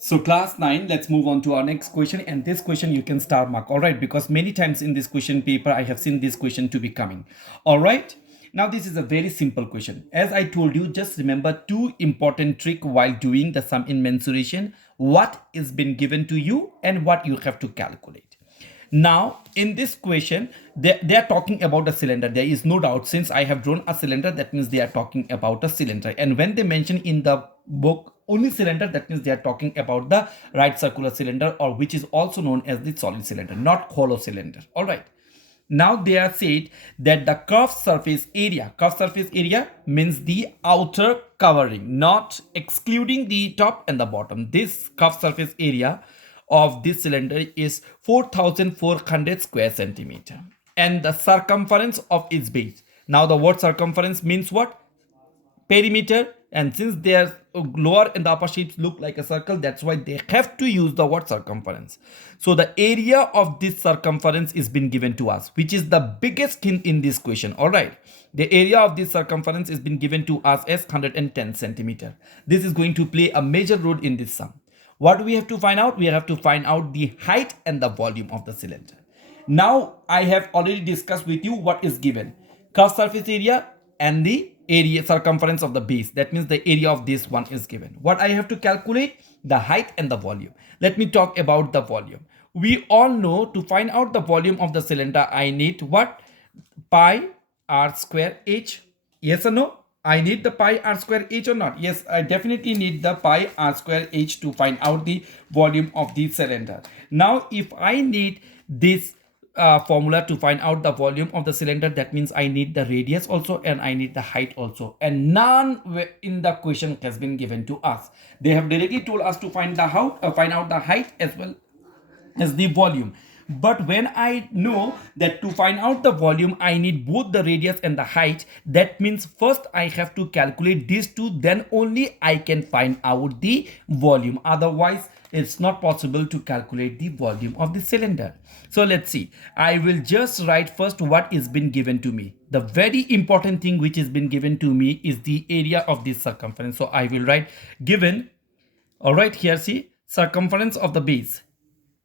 So class 9, let's move on to our next question, and this question you can star mark, all right, because many times in this question paper I have seen this question to be coming. All right, now this is a very simple question. As I told you, just remember two important trick while doing the sum in mensuration: what is been given to you and what you have to calculate. Now, in this question, they are talking about a cylinder. There is no doubt, since I have drawn a cylinder, that means they are talking about a cylinder. And when they mention in the book only cylinder, that means they are talking about the right circular cylinder, or which is also known as the solid cylinder, not hollow cylinder. All right. Now they are said that the curved surface area means the outer covering, not excluding the top and the bottom. This curved surface area of this cylinder is 4400 square centimeter, and the circumference of its base. Now the word circumference means what? Perimeter, and since they are lower and the upper shapes look like a circle, that's why they have to use the word circumference. So the area of this circumference is been given to us, which is the biggest hint in this question. All right, the area of this circumference is been given to us as 110 centimeter. This is going to play a major role in this sum. What we have to find out? We have to find out the height and the volume of the cylinder. Now I have already discussed with you what is given: curved surface area and the area circumference of the base. That means the area of this one is given. What I have to calculate? The height and the volume. Let me talk about the volume. We all know, to find out the volume of the cylinder, I need what? Pi r square h. Yes or no? I need the pi r square h or not? Yes, I definitely need the pi r square h to find out the volume of the cylinder. Now if I need this formula to find out the volume of the cylinder, that means I need the radius also and I need the height also, and none in the question has been given to us. They have directly told us to find out the height as well as the volume. But when I know that to find out the volume I need both the radius and the height, that means first I have to calculate these two, then only I can find out the volume. Otherwise it's not possible to calculate the volume of the cylinder. So let's see. I will just write first what is been given to me. The very important thing which has been given to me is the area of this circumference. So I will write given. All right, here see, circumference of the base.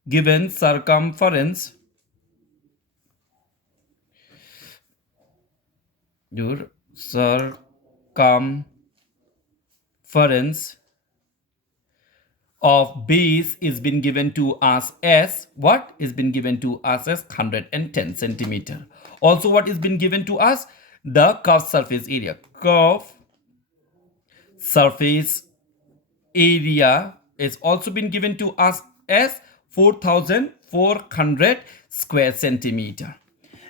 Given circumference, your circumference of base is been given to us as what? Is been given to us as 110 centimeter. Also what is been given to us? The curved surface area. Curved surface area is also been given to us as 4400 square centimeter.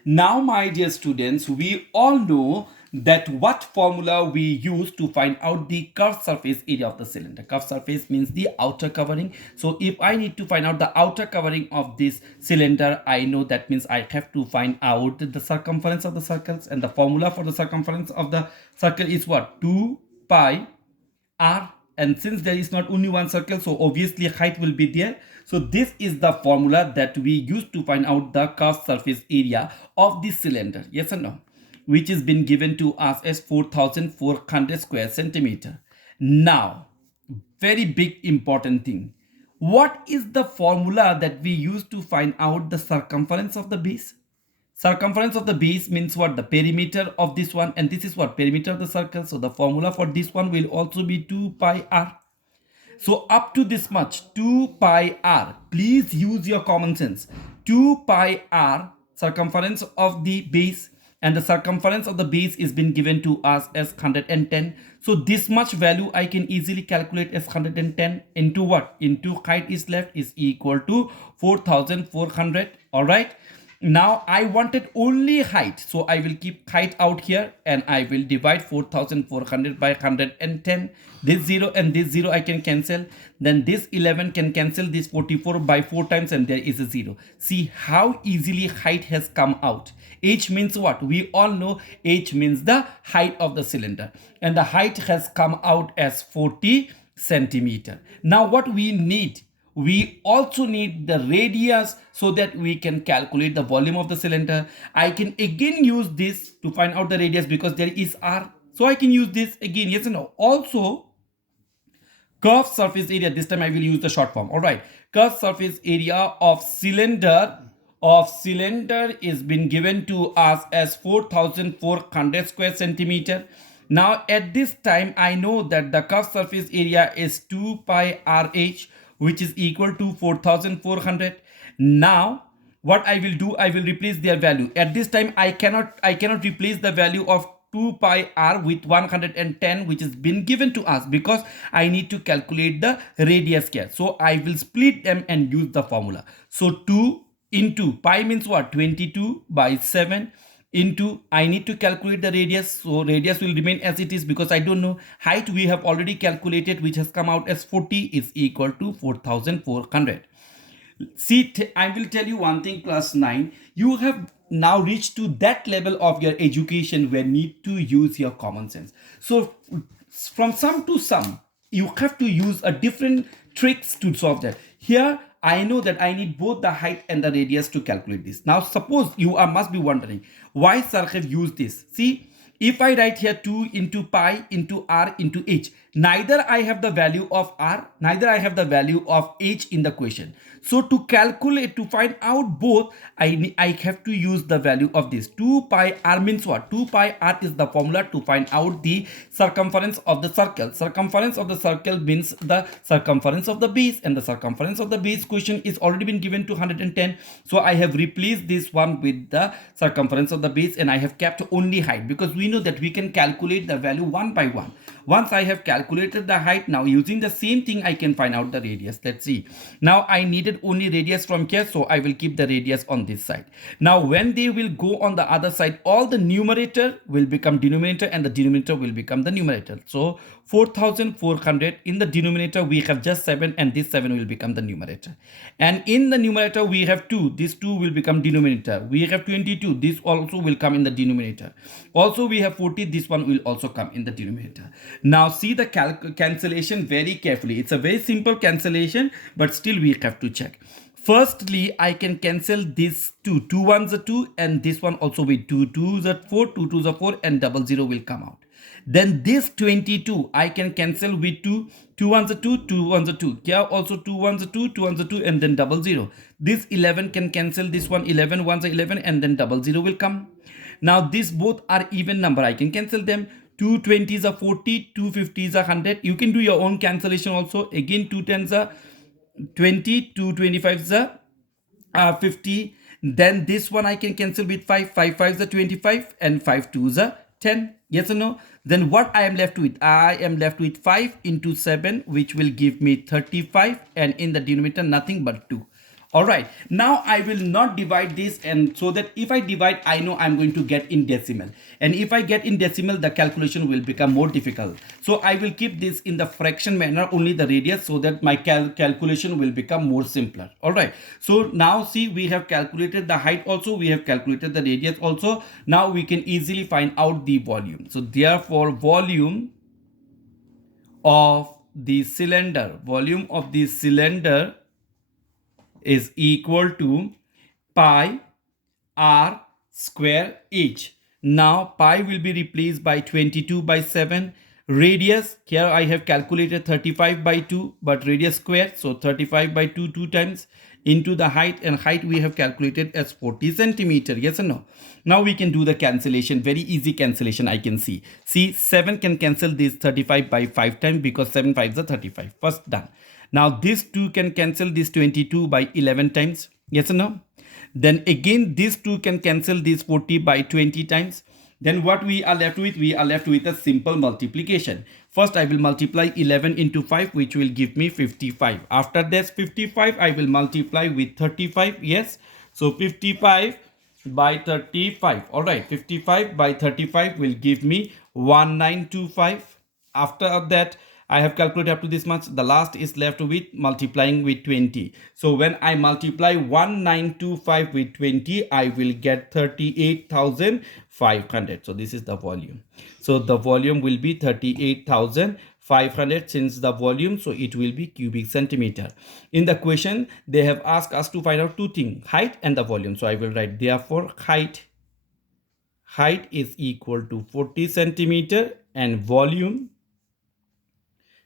Now my dear students, we all know that what formula we use to find out the curved surface area of the cylinder. Curved surface means the outer covering. So if I need to find out the outer covering of this cylinder, I know that means I have to find out the circumference of the circles, and the formula for the circumference of the circle is what? 2 pi r. And since there is not only one circle, so obviously height will be there. So this is the formula that we use to find out the curved surface area of the cylinder. Yes or no? Which has been given to us as 4400 square centimeter. Now, very big important thing. What is the formula that we use to find out the circumference of the base? Circumference of the base means what? The perimeter of this one, and this is what? Perimeter of the circle. So the formula for this one will also be 2 pi r. So up to this much, 2 pi r. Please use your common sense. 2 pi r, circumference of the base, and the circumference of the base is been given to us as 110. So this much value I can easily calculate as 110 into what? Into height is left is equal to 4400. All right. Now I wanted only height, so I will keep height out here and I will divide 4400 by 110. This 0 and this 0 I can cancel. Then this 11 can cancel this 44 by 4 times and there is a 0. See how easily height has come out. H means what? We all know H means the height of the cylinder, and the height has come out as 40 centimeter. Now what we need? We also need the radius so that we can calculate the volume of the cylinder. I can again use this to find out the radius because there is r. So I can use this again. Yes or no? Also, Curved surface area, this time I will use the short form. All right, curved surface area of cylinder is been given to us as 4400 square centimeter. Now at this time I know that the curved surface area is 2 pi rh, which is equal to 4400. Now what I will do, I will replace their value. At this time I cannot replace the value of 2 pi r with 110, which has been given to us, because I need to calculate the radius here. So I will split them and use the formula. So 2 into pi means what, 22 by 7 into, I need to calculate the radius, so radius will remain as it is because I don't know. Height we have already calculated, which has come out as 40, is equal to 4400. See, I will tell you one thing, class 9, you have now reached to that level of your education where need to use your common sense. So from sum to sum, you have to use a different tricks to solve that. Here I know that I need both the height and the radius to calculate this. Now suppose you must be wondering why sir have used this. See, if I write here 2 into pi into r into h, neither I have the value of r, neither I have the value of h in the question. So to calculate, to find out both, I have to use the value of this. 2 pi r means what? 2 pi r is the formula to find out the circumference of the circle. Circumference of the circle means the circumference of the base, and the circumference of the base question is already been given to 110. So I have replaced this one with the circumference of the base, and I have kept only height, because we know that we can calculate the value one by one. Once I have calculated the height, now using the same thing I can find out the radius. Let's see. Now I needed only radius from here, so I will keep the radius on this side. Now when they will go on the other side, all the numerator will become denominator and the denominator will become the numerator. So 4400 in the denominator we have just 7, and this 7 will become the numerator. And in the numerator we have 2, this 2 will become denominator. We have 22, this also will come in the denominator. Also we have 40, this one will also come in the denominator. Now see the cancellation very carefully. It's a very simple cancellation, but still we have to check. Firstly, I can cancel this 2. 2 ones are 2, and this one also with 2. 2s are 4, 2 2s are 4, and 00 will come out. Then this 22 I can cancel with 2. 2 ones are 2, 2 ones are 2. Here also 2 ones are 2, 2 ones are 2, and then 00. This 11 can cancel this one. 11 ones are 11, and then 00 will come. Now these both are even number. I can cancel them. 2 20s are 40, 2 50s are 100. You can do your own cancellation also. Again 2 10s are 20, 2 25s are 50. Then this one I can cancel with 5. 5 5s are 25, and 5 2s are 10. Yes or no? Then what I am left with? I am left with 5 into 7, which will give me 35, and in the denominator nothing but 2. All right, now I will not divide this, and so that if I divide, I know I'm going to get in decimal, and if I get in decimal, the calculation will become more difficult. So I will keep this in the fraction manner, only the radius, so that my calculation will become more simpler. All right, so now see, we have calculated the height also, we have calculated the radius also. Now we can easily find out the volume. So therefore volume of the cylinder is equal to pi r square h. Now pi will be replaced by 22 by 7. Radius, here I have calculated 35 by 2, but radius square, so 35 by 2 2 times, into the height, and height we have calculated as 40 centimeter. Yes or no? Now we can do the cancellation. Very easy cancellation I can see. See, 7 can cancel this 35 by 5 times, because 7 5s are 35. First done. Now this 2 can cancel this 22 by 11 times. Yes or no? Then again this 2 can cancel this 40 by 20 times. Then what we are left with? We are left with a simple multiplication. First I will multiply 11 into 5, which will give me 55. After this 55 I will multiply with 35. Yes. So 55 by 35. All right. 55 by 35 will give me 1925. After that I have calculated up to this much. The last is left with multiplying with 20. So when I multiply 1925 with 20, I will get 38,500. So this is the volume. So the volume will be 38,500 since the volume. So it will be cubic centimeter. In the question, they have asked us to find out two things, height and the volume. So I will write therefore height is equal to 40 centimeter, and volume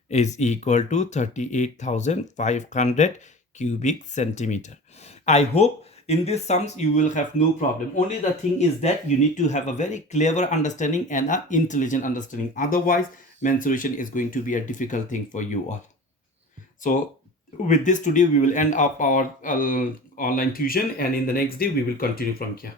is equal to 38,500 cubic centimeter. I hope in these sums you will have no problem. Only the thing is that you need to have a very clever understanding and an intelligent understanding. Otherwise, mensuration is going to be a difficult thing for you all. So with this today we will end up our online tuition, and in the next day we will continue from here.